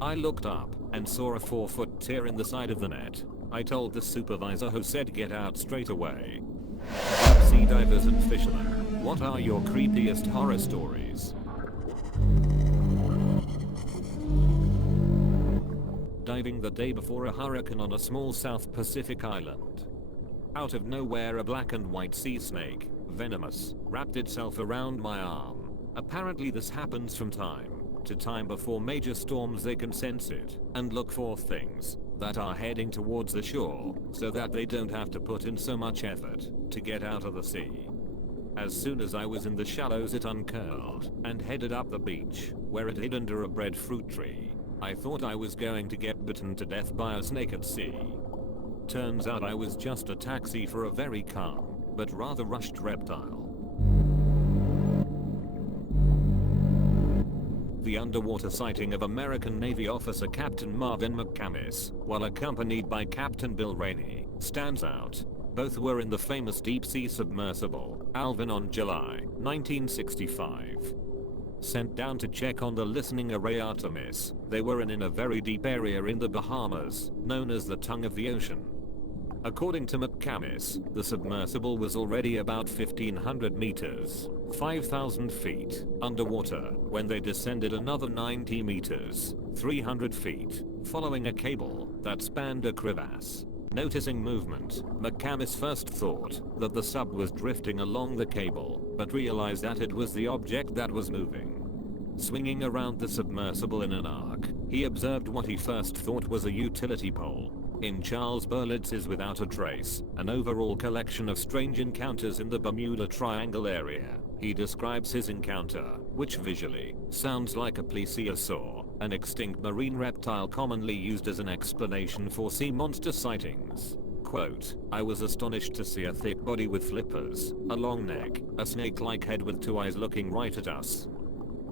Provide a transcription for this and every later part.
I looked up and saw a 4-foot tear in the side of the net. I told the supervisor, who said get out straight away. Deep sea divers and fishermen, what are your creepiest horror stories? Diving the day before a hurricane on a small South Pacific island. Out of nowhere, a black and white sea snake, venomous, wrapped itself around my arm. Apparently this happens from time to time before major storms. They can sense it and look for things that are heading towards the shore so that they don't have to put in so much effort to get out of the sea. As soon as I was in the shallows, it uncurled and headed up the beach, where it hid under a breadfruit tree. I thought I was going to get bitten to death by a snake at sea. Turns out I was just a taxi for a very calm but rather rushed reptile. The underwater sighting of American Navy officer Captain Marvin McCamis, while accompanied by Captain Bill Rainey, stands out. Both were in the famous deep-sea submersible Alvin on July 1965. Sent down to check on the listening array Artemis, they were in a very deep area in the Bahamas, known as the tongue of the ocean. According to McCamis, the submersible was already about 1,500 meters, 5,000 feet, underwater when they descended another 90 meters, 300 feet, following a cable that spanned a crevasse. Noticing movement, McCamis first thought that the sub was drifting along the cable, but realized that it was the object that was moving. Swinging around the submersible in an arc, he observed what he first thought was a utility pole. In Charles Berlitz's Without a Trace, an overall collection of strange encounters in the Bermuda Triangle area, he describes his encounter, which visually sounds like a plesiosaur, an extinct marine reptile commonly used as an explanation for sea monster sightings. Quote, I was astonished to see a thick body with flippers, a long neck, a snake-like head with 2 eyes looking right at us.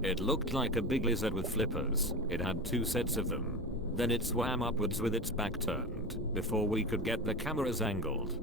It looked like a big lizard with flippers. It had 2 sets of them. Then it swam upwards with its back turned, before we could get the cameras angled.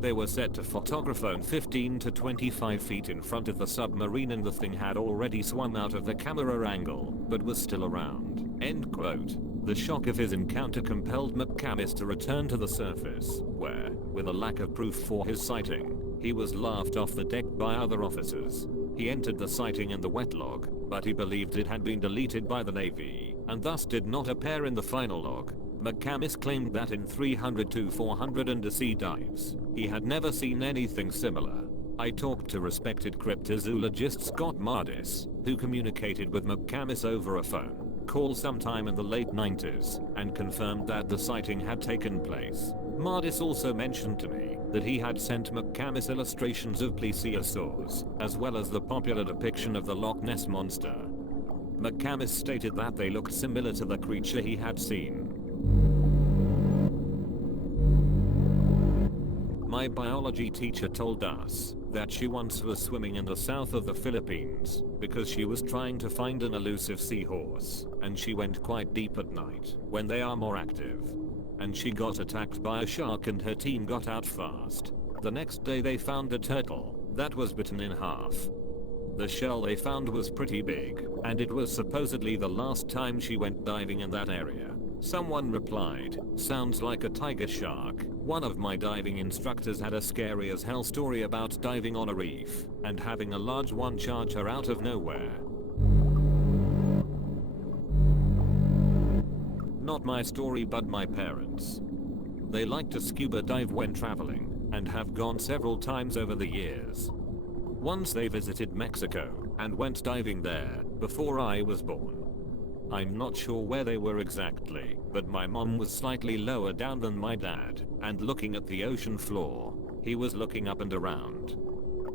They were set to photographone 15 to 25 feet in front of the submarine, and the thing had already swum out of the camera angle, but was still around. End quote. The shock of his encounter compelled McCamis to return to the surface, where, with a lack of proof for his sighting, he was laughed off the deck by other officers. He entered the sighting in the wet log, but he believed it had been deleted by the Navy, and thus did not appear in the final log. McCamis claimed that in 300 to 400 sea dives, he had never seen anything similar. I talked to respected cryptozoologist Scott Mardis, who communicated with McCamis over a phone call sometime in the late 90s, and confirmed that the sighting had taken place. Mardis also mentioned to me that he had sent McCamis illustrations of plesiosaurs, as well as the popular depiction of the Loch Ness Monster. McCamis stated that they looked similar to the creature he had seen. My biology teacher told us that she once was swimming in the south of the Philippines because she was trying to find an elusive seahorse, and she went quite deep at night when they are more active. And she got attacked by a shark and her team got out fast. The next day they found a turtle that was bitten in half. The shell they found was pretty big, and it was supposedly the last time she went diving in that area. Someone replied, sounds like a tiger shark. One of my diving instructors had a scary as hell story about diving on a reef and having a large one charge her out of nowhere. Not my story, but my parents. They like to scuba dive when traveling and have gone several times over the years. Once they visited Mexico and went diving there before I was born. I'm not sure where they were exactly, but my mom was slightly lower down than my dad, and looking at the ocean floor. He was looking up and around.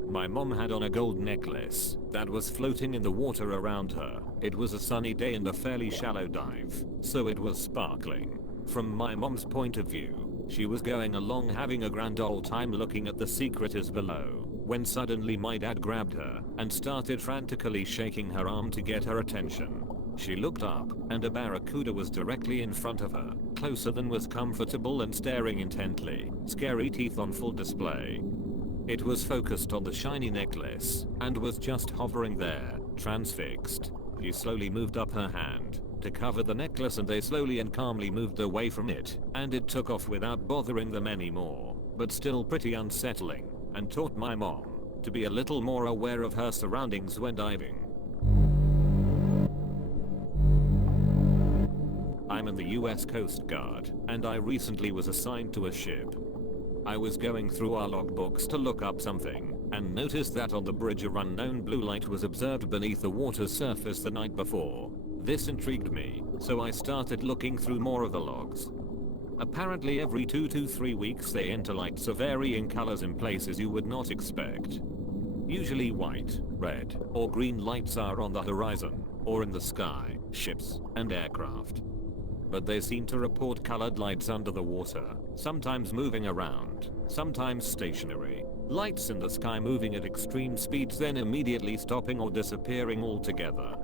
My mom had on a gold necklace that was floating in the water around her. It was a sunny day and a fairly shallow dive, so it was sparkling. From my mom's point of view, she was going along having a grand old time looking at the sea critters below, when suddenly my dad grabbed her and started frantically shaking her arm to get her attention. She looked up, and a barracuda was directly in front of her, closer than was comfortable and staring intently, scary teeth on full display. It was focused on the shiny necklace, and was just hovering there, transfixed. She slowly moved up her hand, to cover the necklace and they slowly and calmly moved away from it, and it took off without bothering them anymore, but still pretty unsettling, and taught my mom to be a little more aware of her surroundings when diving. I'm in the US Coast Guard, and I recently was assigned to a ship. I was going through our logbooks to look up something, and noticed that on the bridge a unknown blue light was observed beneath the water's surface the night before. This intrigued me, so I started looking through more of the logs. Apparently every 2 to 3 weeks they enter lights of varying colors in places you would not expect. Usually white, red, or green lights are on the horizon, or in the sky, ships, and aircraft. But they seem to report colored lights under the water, sometimes moving around, sometimes stationary. Lights in the sky moving at extreme speeds then immediately stopping or disappearing altogether.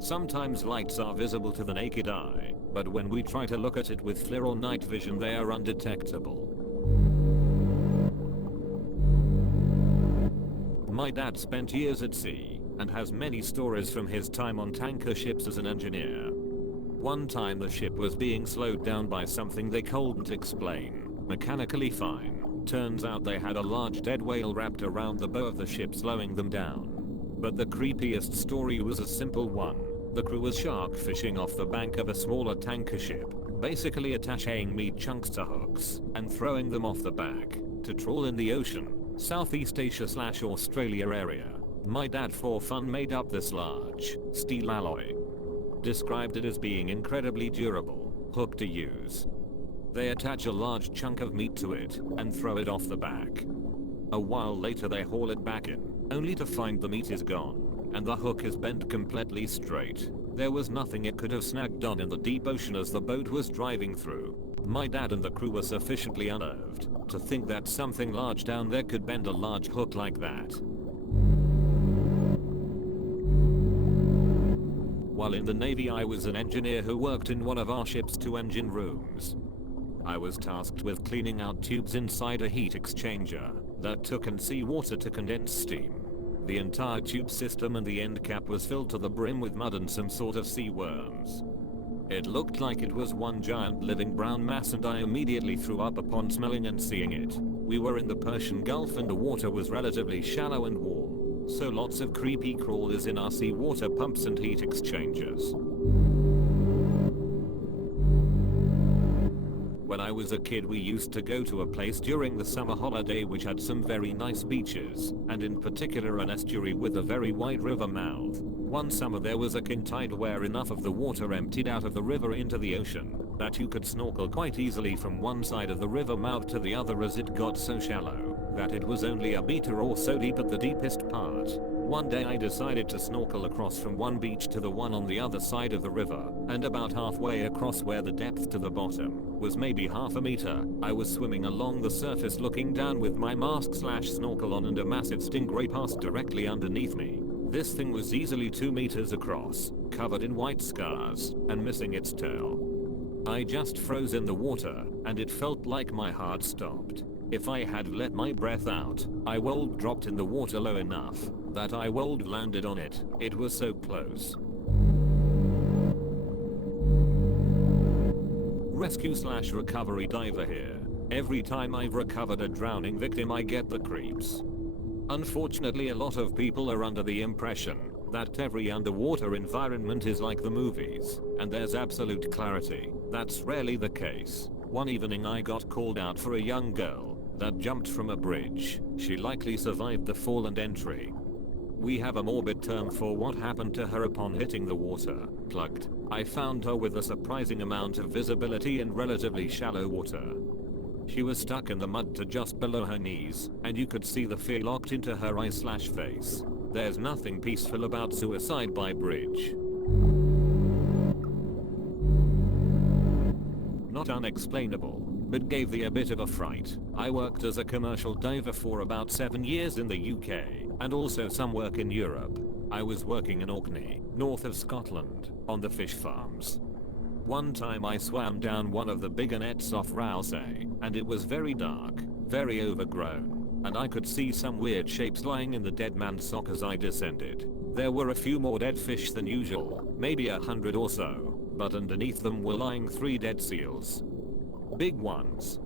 Sometimes lights are visible to the naked eye, but when we try to look at it with FLIR or night vision they are undetectable. My dad spent years at sea, and has many stories from his time on tanker ships as an engineer. One time the ship was being slowed down by something they couldn't explain, mechanically fine. Turns out they had a large dead whale wrapped around the bow of the ship slowing them down. But the creepiest story was a simple one. The crew was shark fishing off the bank of a smaller tanker ship, basically attaching meat chunks to hooks, and throwing them off the back, to trawl in the ocean, Southeast Asia/Australia area. My dad for fun made up this large, steel alloy. Described it as being incredibly durable, hook to use. They attach a large chunk of meat to it, and throw it off the back. A while later they haul it back in, only to find the meat is gone, and the hook is bent completely straight. There was nothing it could have snagged on in the deep ocean as the boat was driving through. My dad and the crew were sufficiently unnerved to think that something large down there could bend a large hook like that. While in the Navy I was an engineer who worked in one of our ship's 2 engine rooms. I was tasked with cleaning out tubes inside a heat exchanger that took in seawater to condense steam. The entire tube system and the end cap was filled to the brim with mud and some sort of sea worms. It looked like it was one giant living brown mass and I immediately threw up upon smelling and seeing it. We were in the Persian Gulf and the water was relatively shallow and warm, so lots of creepy crawlers in our seawater pumps and heat exchangers. When I was a kid we used to go to a place during the summer holiday which had some very nice beaches, and in particular an estuary with a very wide river mouth. One summer there was a king tide where enough of the water emptied out of the river into the ocean that you could snorkel quite easily from one side of the river mouth to the other as it got so shallow that it was only a meter or so deep at the deepest part. One day I decided to snorkel across from one beach to the one on the other side of the river, and about halfway across where the depth to the bottom was maybe half a meter, I was swimming along the surface looking down with my mask/snorkel on and a massive stingray passed directly underneath me. This thing was easily 2 meters across, covered in white scars, and missing its tail. I just froze in the water, and it felt like my heart stopped. If I had let my breath out, I would dropped in the water low enough that I would landed on it. It was so close. Rescue/recovery diver here. Every time I've recovered a drowning victim I get the creeps. Unfortunately a lot of people are under the impression that every underwater environment is like the movies, and there's absolute clarity. That's rarely the case. One evening I got called out for a young girl that jumped from a bridge. She likely survived the fall and entry. We have a morbid term for what happened to her upon hitting the water. Plugged. I found her with a surprising amount of visibility in relatively shallow water. She was stuck in the mud to just below her knees, and you could see the fear locked into her eyes/face. There's nothing peaceful about suicide by bridge. Not unexplainable, but gave me a bit of a fright. I worked as a commercial diver for about 7 years in the UK, and also some work in Europe. I was working in Orkney, north of Scotland, on the fish farms. One time I swam down one of the bigger nets off Rousey, and it was very dark, very overgrown, and I could see some weird shapes lying in the dead man's sock as I descended. There were a few more dead fish than usual, maybe 100 or so. but underneath them were lying 3 dead seals. Big ones.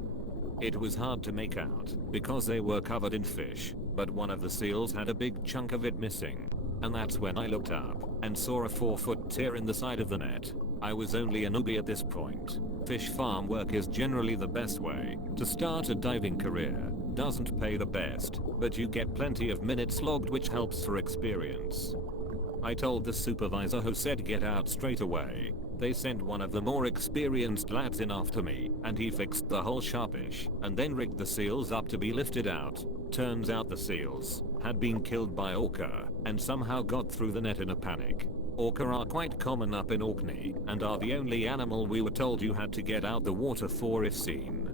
It was hard to make out because they were covered in fish, but one of the seals had a big chunk of it missing. And that's when I looked up and saw a 4-foot tear in the side of the net. I was only a newbie at this point. Fish farm work is generally the best way to start a diving career. Doesn't pay the best, but you get plenty of minutes logged, which helps for experience. I told the supervisor, who said get out straight away. They sent one of the more experienced lads in after me, and he fixed the hull sharpish and then rigged the seals up to be lifted out. Turns out the seals had been killed by orca and somehow got through the net in a panic. Orca are quite common up in Orkney and are the only animal we were told you had to get out the water for if seen.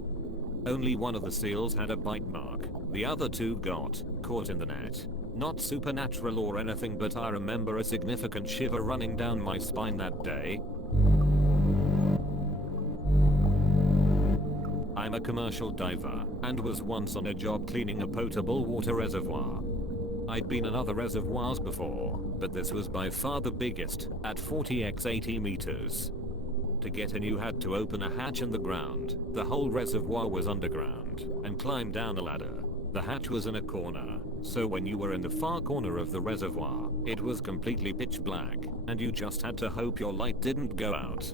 Only one of the seals had a bite mark. The other 2 got caught in the net. Not supernatural or anything, but I remember a significant shiver running down my spine that day. I'm a commercial diver and was once on a job cleaning a potable water reservoir. I'd been in other reservoirs before, but this was by far the biggest, at 40x 80 meters. To get in you had to open a hatch in the ground. The whole reservoir was underground, and climb down a ladder. The hatch was in a corner, so when you were in the far corner of the reservoir, it was completely pitch black, and you just had to hope your light didn't go out.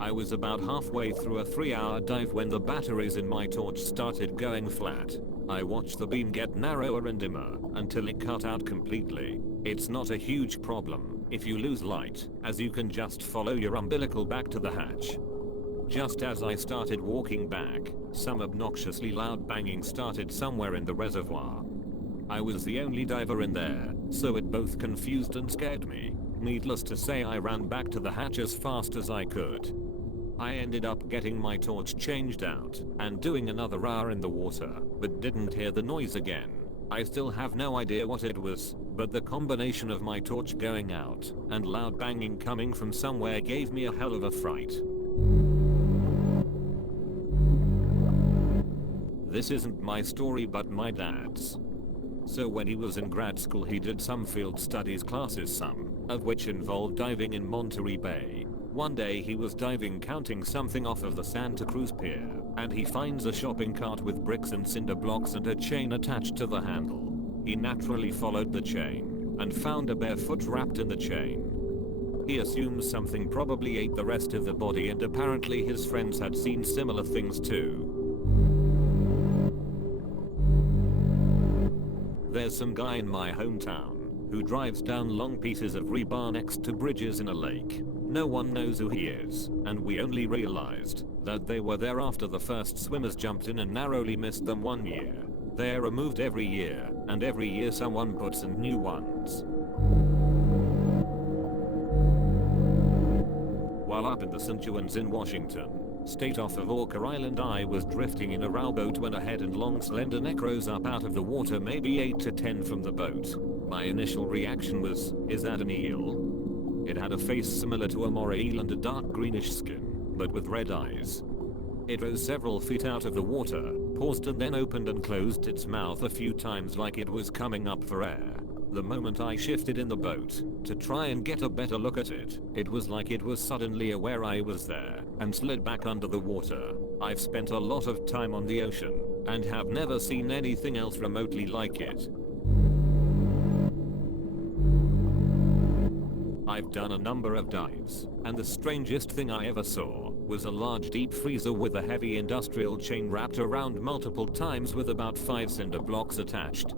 I was about halfway through a 3-hour dive when the batteries in my torch started going flat. I watched the beam get narrower and dimmer until it cut out completely. It's not a huge problem if you lose light, as you can just follow your umbilical back to the hatch. Just as I started walking back, some obnoxiously loud banging started somewhere in the reservoir. I was the only diver in there, so it both confused and scared me. Needless to say, I ran back to the hatch as fast as I could. I ended up getting my torch changed out and doing another hour in the water, but didn't hear the noise again. I still have no idea what it was, but the combination of my torch going out and loud banging coming from somewhere gave me a hell of a fright. This isn't my story but my dad's. So when he was in grad school he did some field studies classes, some of which involved diving in Monterey Bay. One day he was diving counting something off of the Santa Cruz pier, and he finds a shopping cart with bricks and cinder blocks and a chain attached to the handle. He naturally followed the chain and found a Barefoot wrapped in the chain. He assumes something probably ate the rest of the body, and apparently his friends had seen similar things too. There's some guy in my hometown who drives down long pieces of rebar next to bridges in a lake. No one knows who he is, and we only realized that they were there after the first swimmers jumped in and narrowly missed them one year. They're removed every year, and every year someone puts in new ones. While up in the St. John's in Washington State off of Orca Island, I was drifting in a rowboat when a head and long slender neck rose up out of the water, maybe 8 to 10 from the boat. My initial reaction was, is that an eel? It had a face similar to a moray eel and a dark greenish skin, but with red eyes. It rose several feet out of the water, paused and then opened and closed its mouth a few times like it was coming up for air. The moment I shifted in the boat to try and get a better look at it, it was like it was suddenly aware I was there and slid back under the water. I've spent a lot of time on the ocean and have never seen anything else remotely like it. I've done a number of dives, and the strangest thing I ever saw was a large deep freezer with a heavy industrial chain wrapped around multiple times with about 5 cinder blocks attached.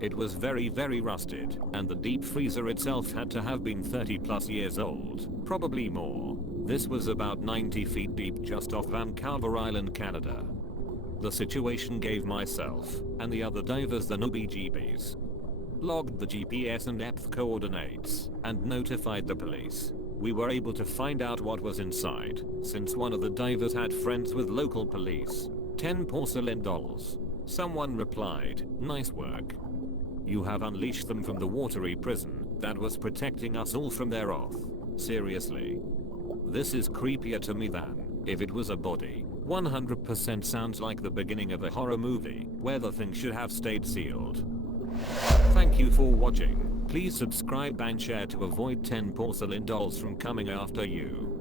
It was very rusted, and the deep freezer itself had to have been 30 plus years old, probably more. This was about 90 feet deep just off Vancouver Island, Canada. The situation gave myself and the other divers the nooby-jeebies. Logged the GPS and depth coordinates, and notified the police. We were able to find out what was inside, since one of the divers had friends with local police. 10 porcelain dolls. Someone replied, "Nice work. You have unleashed them from the watery prison that was protecting us all from their wrath. Seriously. This is creepier to me than if it was a body. 100% sounds like the beginning of a horror movie where the thing should have stayed sealed." Thank you for watching. Please subscribe and share to avoid 10 porcelain dolls from coming after you.